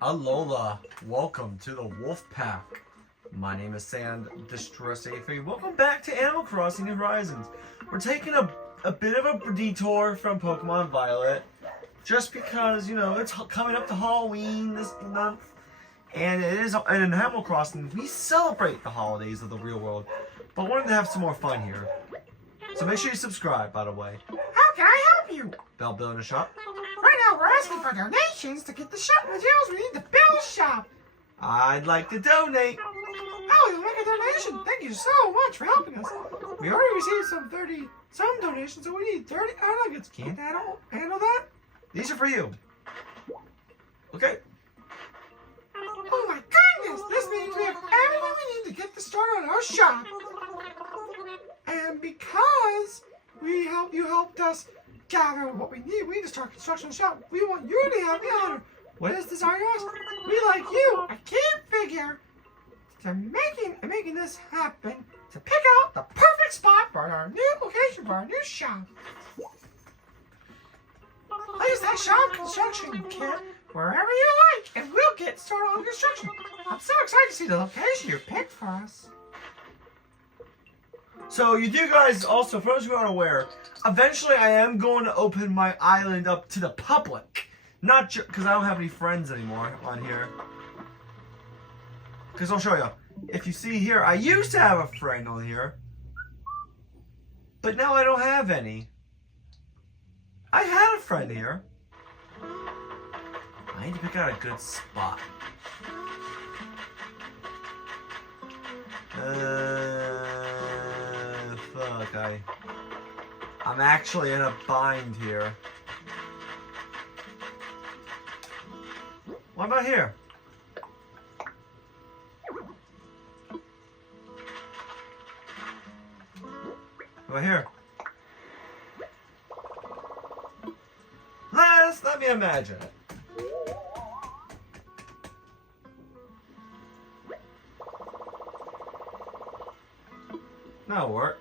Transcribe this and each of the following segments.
Alola, welcome to the Wolf Pack. My name is Sand Distress A3. Welcome back to Animal Crossing New Horizons. We're taking a bit of a detour from Pokemon Violet, just because, you know, it's coming up to Halloween this month, and it is in Animal Crossing. We celebrate the holidays of the real world, but wanted to have some more fun here. So make sure you subscribe, by the way. How can I help you? Bell building a shop. Right now we're asking for donations to get the shop materials we need to build a shop. I'd like to donate. Oh, you'll make a donation. Thank you so much for helping us. We already received some donations, so we need 30 nuggets. Can't handle that? These are for you. Okay. Oh my goodness! This means we have everything we need to get the start on our shop. And because you helped us gather what we need to start construction of the shop, we want you to have the honor. What is this, Arias? We like you, a key figure, to making this happen, to pick out the perfect spot for our new location for our new shop. Place that shop construction kit wherever you like, and we'll get started on construction. I'm so excited to see the location you picked for us. So you do guys also, for those who aren't aware, eventually I am going to open my island up to the public. Not just because I don't have any friends anymore on here. Because I'll show you. If you see here, I used to have a friend on here. But now I don't have any. I had a friend here. I need to pick out a good spot. Fuck, I'm actually in a bind here. What about here? What about here? Let me imagine it. That'll work.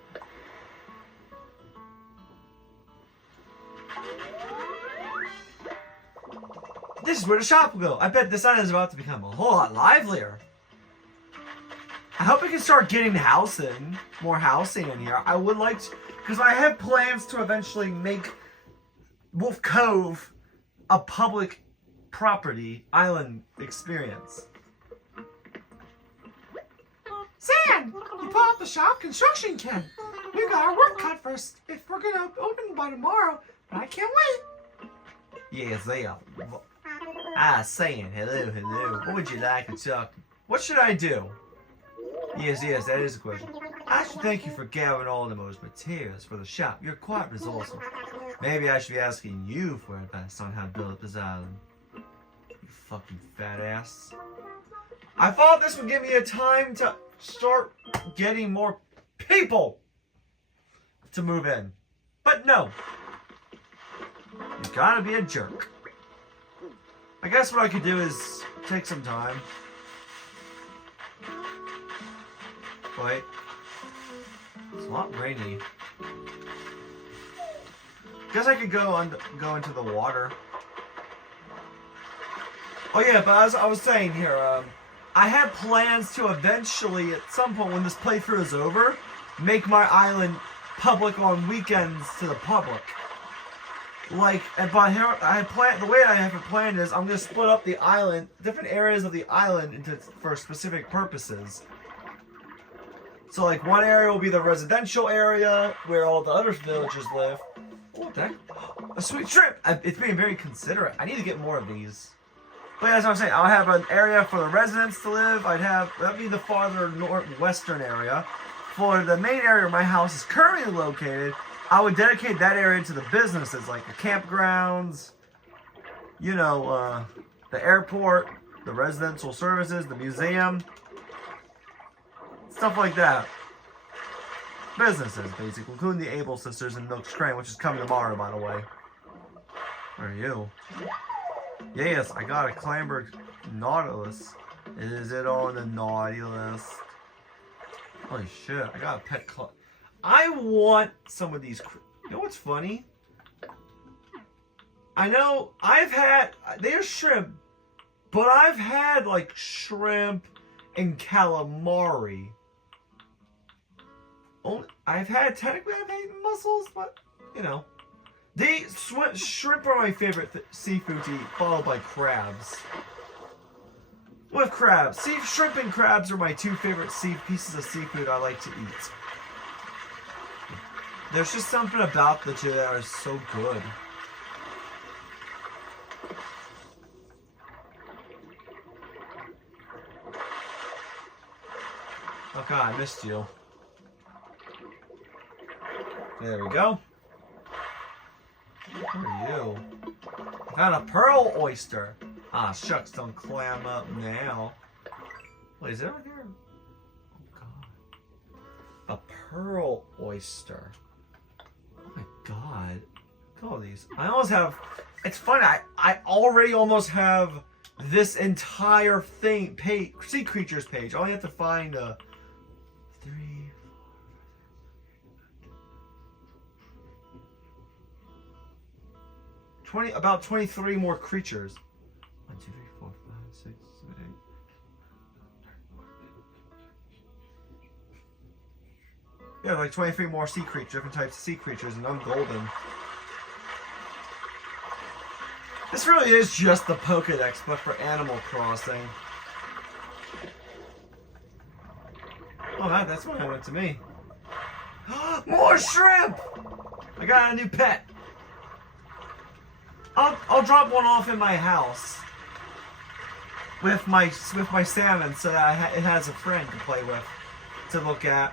This is where the shop will go. I bet this island is about to become a whole lot livelier. I hope we can start getting more housing in here. I would like to, because I have plans to eventually make Wolf Cove a public property island experience. Sand, you pull out the shop construction kit. We've got our work cut for us if we're gonna open by tomorrow, but I can't wait. Yes, they are. Saying hello. What would you like to talk? What should I do? Yes, that is a question. I should thank you for gathering all the most materials for the shop. You're quite resourceful. Maybe I should be asking you for advice on how to build up this island. You fucking fat ass. I thought this would give me a time to start getting more people to move in. But no. You gotta be a jerk. I guess what I could do is take some time. Wait. It's a lot rainy. Guess I could go into the water. Oh yeah, but as I was saying here, I have plans to eventually, at some point when this playthrough is over, make my island public on weekends to the public. Like, but here the way I have it planned is I'm gonna split up the island, different areas of the island for specific purposes. So like one area will be the residential area where all the other villagers live. Oh, what the heck? A sweet shrimp! It's being very considerate. I need to get more of these. But as I was saying, I'll have an area for the residents to live. That'd be the farther northwestern area. For the main area where my house is currently located, I would dedicate that area to the businesses, like the campgrounds, you know, the airport, the residential services, the museum, stuff like that. Businesses, basically, including the Able Sisters and Milk's Crane, which is coming tomorrow, by the way. Where are you? Yes, I got a Clambered Nautilus. Is it on the naughty list? Holy shit, I got a pet I want some of these. You know what's funny? I know they're shrimp, But I've had like shrimp and calamari. Technically I've eaten mussels, but you know. Shrimp are my favorite seafood to eat, followed by crabs. With crabs. Shrimp and crabs are my two favorite pieces of seafood I like to eat. There's just something about the two that are so good. Oh god, I missed you. There we go. Who are you? Found a pearl oyster. Ah, shucks, don't clam up now. Wait, is it right here? Oh god. A pearl oyster. Oh my god. Look at all these. I almost have... It's funny, I already almost have this entire thing, sea creatures page. All you have to find 3, 4, about 23 more creatures. 1, 2, 3, 4, 5, 6, 7, 8. Yeah, like 23 more sea creatures, different types of sea creatures, and I'm golden. This really is just the Pokedex, but for Animal Crossing. Oh, that's what happened to me. More shrimp! I got a new pet. I'll drop one off in my house with my salmon, so that it has a friend to play with, to look at,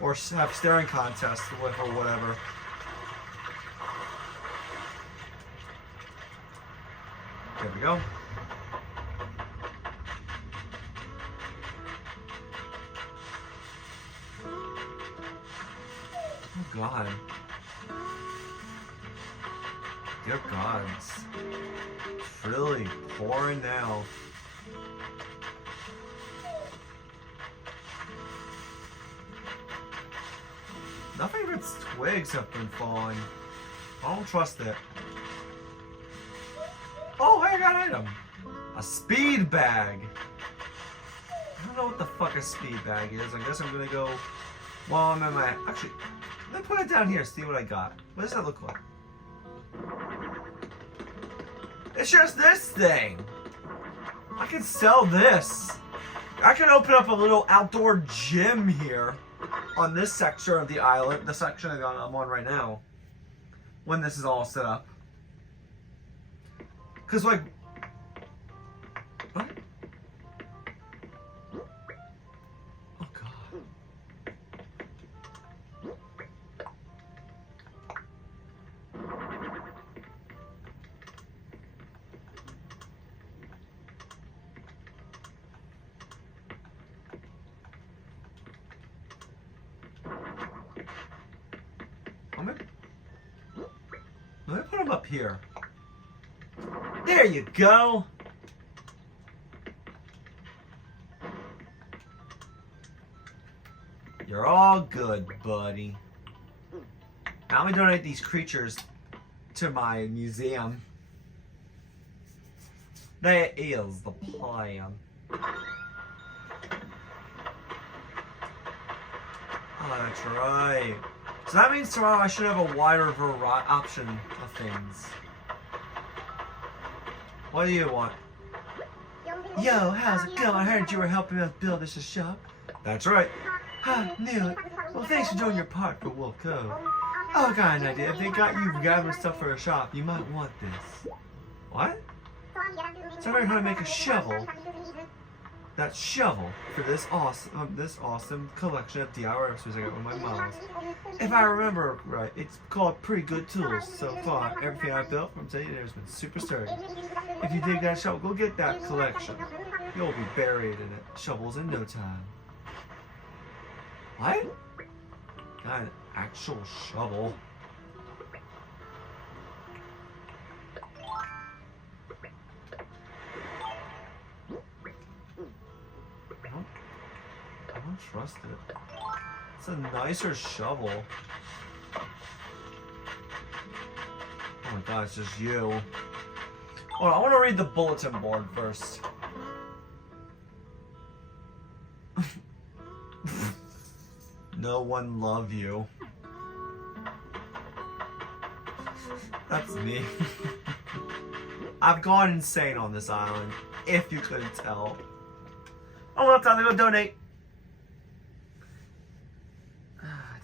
or have staring contests with, or whatever. There we go. Oh god. Dear gods. It's really pouring now. Nothing but twigs have been falling. I don't trust it. Oh, hey, I got an item. A speed bag. I don't know what the fuck a speed bag is. I guess I'm gonna go while I'm in my... Actually, let me put it down here, see what I got. What does that look like? It's just this thing. I can sell this. I can open up a little outdoor gym here on this section of the island, the section I'm on right now, when this is all set up. Cause like, what? Oh god. Let me put him up here. There you go. You're all good, buddy. Now I'm gonna donate these creatures to my museum. That is the plan. Oh, that's right. So that means tomorrow I should have a wider option of things. What do you want? Yo, how's it going? I heard you were helping us build this shop. That's right. Ha, knew it. Well, thanks for doing your part for Wolf Cove. Oh, I got an idea. If they got you gathering stuff for a shop, you might want this. What? So I learned how to make a shovel. That shovel for this awesome collection of DIY recipes I got with my mom. If I remember right, it's called Pretty Good Tools. So far, everything I've built from today has been super sturdy. If you dig that shovel, go get that collection. You'll be buried in it. Shovels in no time. What? Got an actual shovel. I don't trust it. It's a nicer shovel. Oh my god, it's just you. Hold on, I want to read the bulletin board first. No one love you. That's me. I've gone insane on this island, if you couldn't tell. Oh, well, time to go donate.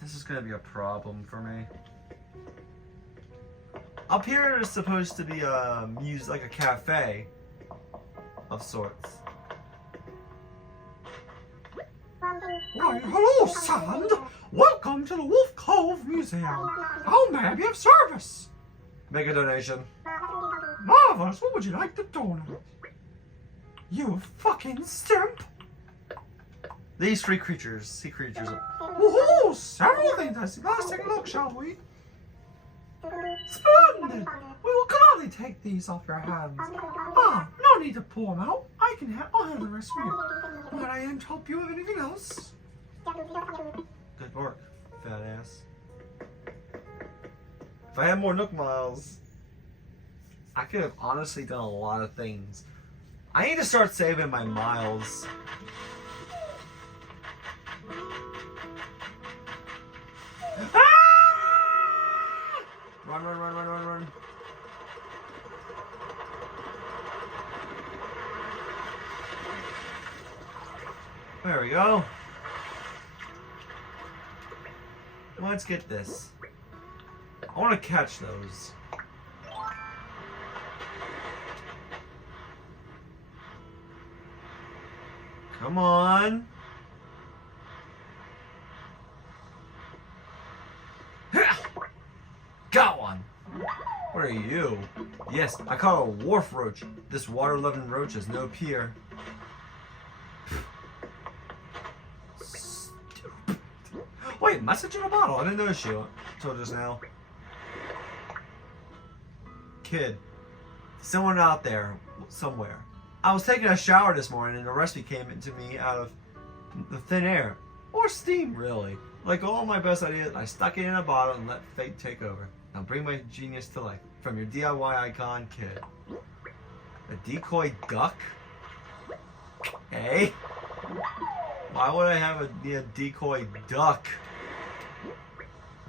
This is gonna be a problem for me. Up here is supposed to be a like a cafe of sorts. Why, hello, Sand. Welcome to the Wolf Cove Museum. How may I be of service? Make a donation. Marvelous. What would you like to donate? You fucking simp. These sea creatures. Woohoo! Several things I see. Let's take a look, shall we? Splendid! We will gladly take these off your hands. Ah, no need to pull them out. I'll handle the rest for you. Might I am to help you with anything else? Good work, fat ass. If I had more Nook Miles, I could have honestly done a lot of things. I need to start saving my miles. Run, run, run, run, run, run. There we go. Let's get this. I want to catch those. Come on. Got one. What are you? Yes, I caught a wharf roach. This water-loving roach has no peer. Stupid. Wait, message in a bottle. I didn't notice you until just now. Kid. Someone out there, somewhere. I was taking a shower this morning and a recipe came into me out of the thin air. Or steam, really. Like all my best ideas, I stuck it in a bottle and let fate take over. Now bring my genius to life. From your DIY icon, Kid. A decoy duck? Hey? Why would I have a decoy duck?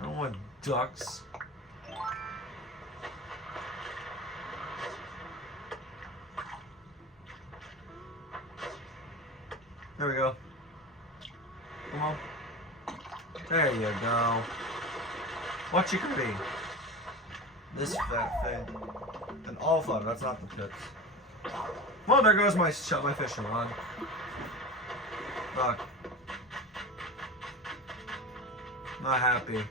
I don't want ducks. There we go. Come on. There you go. What you could be? This fat thing. An alpha, that's not the pits. Well, there goes my fishing rod. Fuck. Not happy.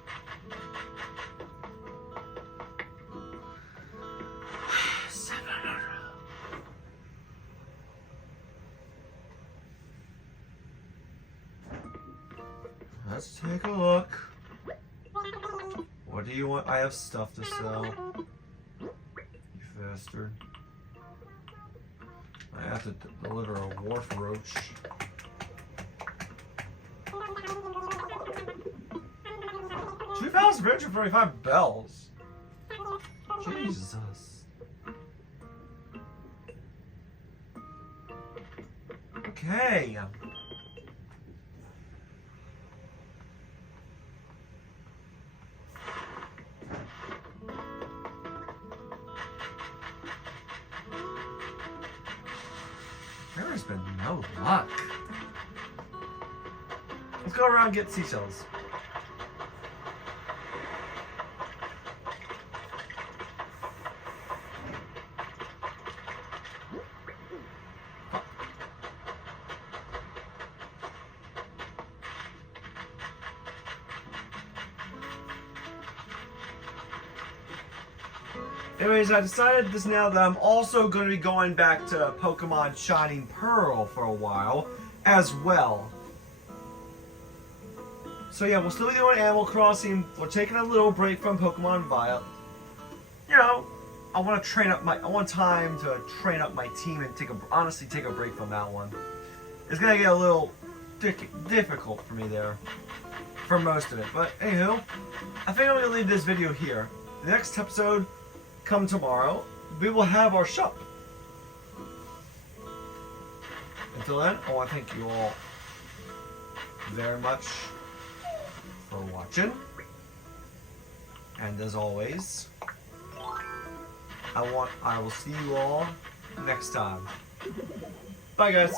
Let's take a look. What do you want? I have stuff to sell. You bastard. I have to deliver a wharf roach. $2,345 bells. Jesus. Okay. There's been no luck. Let's go around and get seashells. Anyways, I decided this now that I'm also going to be going back to Pokemon Shining Pearl for a while as well. So yeah, we'll still be doing Animal Crossing. We're taking a little break from Pokemon Violet. You know, I want time to train up my team and honestly take a break from that one. It's going to get a little difficult for me there for most of it. But anywho, I think I'm going to leave this video here. The next episode come tomorrow, we will have our shop. Until then, I want to thank you all very much for watching. And as always, I will see you all next time. Bye guys.